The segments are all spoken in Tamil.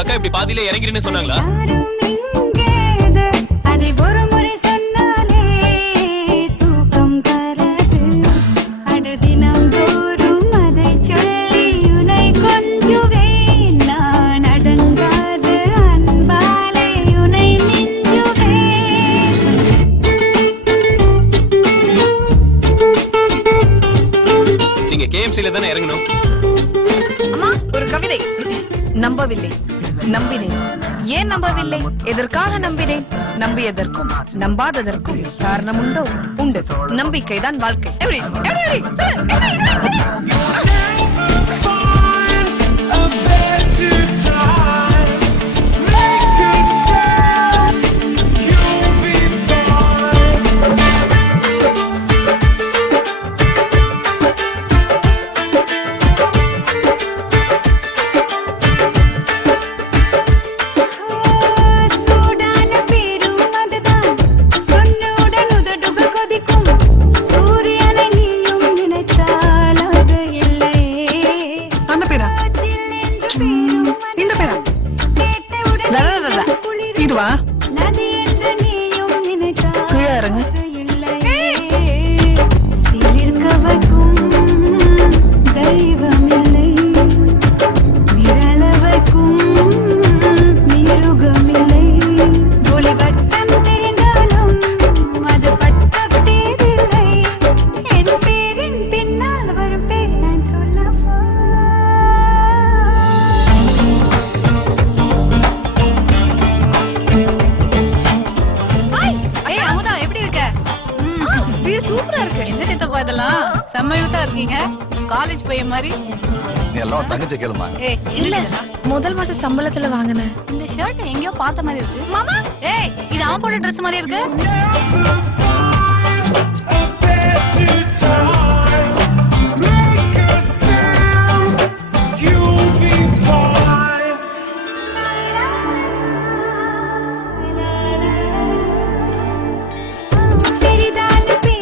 உங்க அக்கா இப்படி பாதியிலே இறங்கிருன்னு சொன்னாங்களா? KMCல தானே இறங்கணும். அம்மா ஒரு கவிதை. நம்பவில்லை, நம்பினேன். ஏன் நம்பவில்லை? எதற்காக நம்பினேன்? நம்பியதற்கும் நம்பாததற்கும் காரணம் உண்டோ? உண்டு. நம்பிக்கைதான் வாழ்க்கை. எப்படி காலேஜ் போய் மாதிரி எல்லாம் தங்கச்சி கேளுமா. இல்ல முதல் மாச சம்பளத்துல வாங்குனேன். இந்த ஷர்ட் எங்கயோ பார்த்த மாதிரி இருக்கு. மாமா ஏய் இது அவன் போட்ட Dress மாதிரி இருக்கு.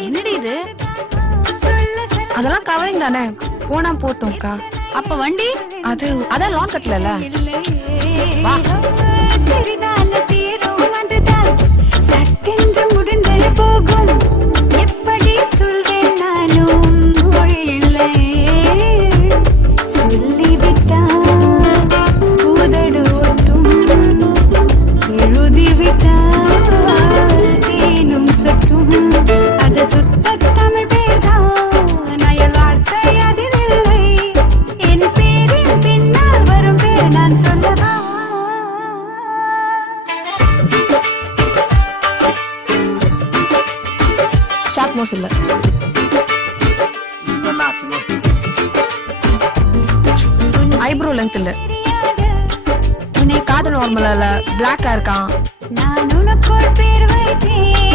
என்னடி இது? அதெல்லாம் கவரிங் தானே, போனா போட்டோம்க்கா. அப்ப வண்டி அதான் லான் கட்டல. வா சரிதான தீரும் அதுதான் சட்டென்று முடிந்து போகும். எப்படி சொல்வேன் நானும் மொழி இல்லை. சொல்லிவிட்டான் பூதடு ஒட்டும் எழுதிவிட்டான் தேனும் சொட்டும். அது சுத்த தமிழ் பேர்தான் நயல் வார்த்தை அதில் இல்லை. என் பேரின் பின்னால் வரும் பேர் நான் சொல்லவா? ஷார்ட் மோஸ் இல்ல, ஐப்ரோ லெங்த் இல்ல, காது நார்மலா இல்ல, பிளாக்கா இருக்கான். நான் உனக்கு ஒரு பேர் வைத்தேன்.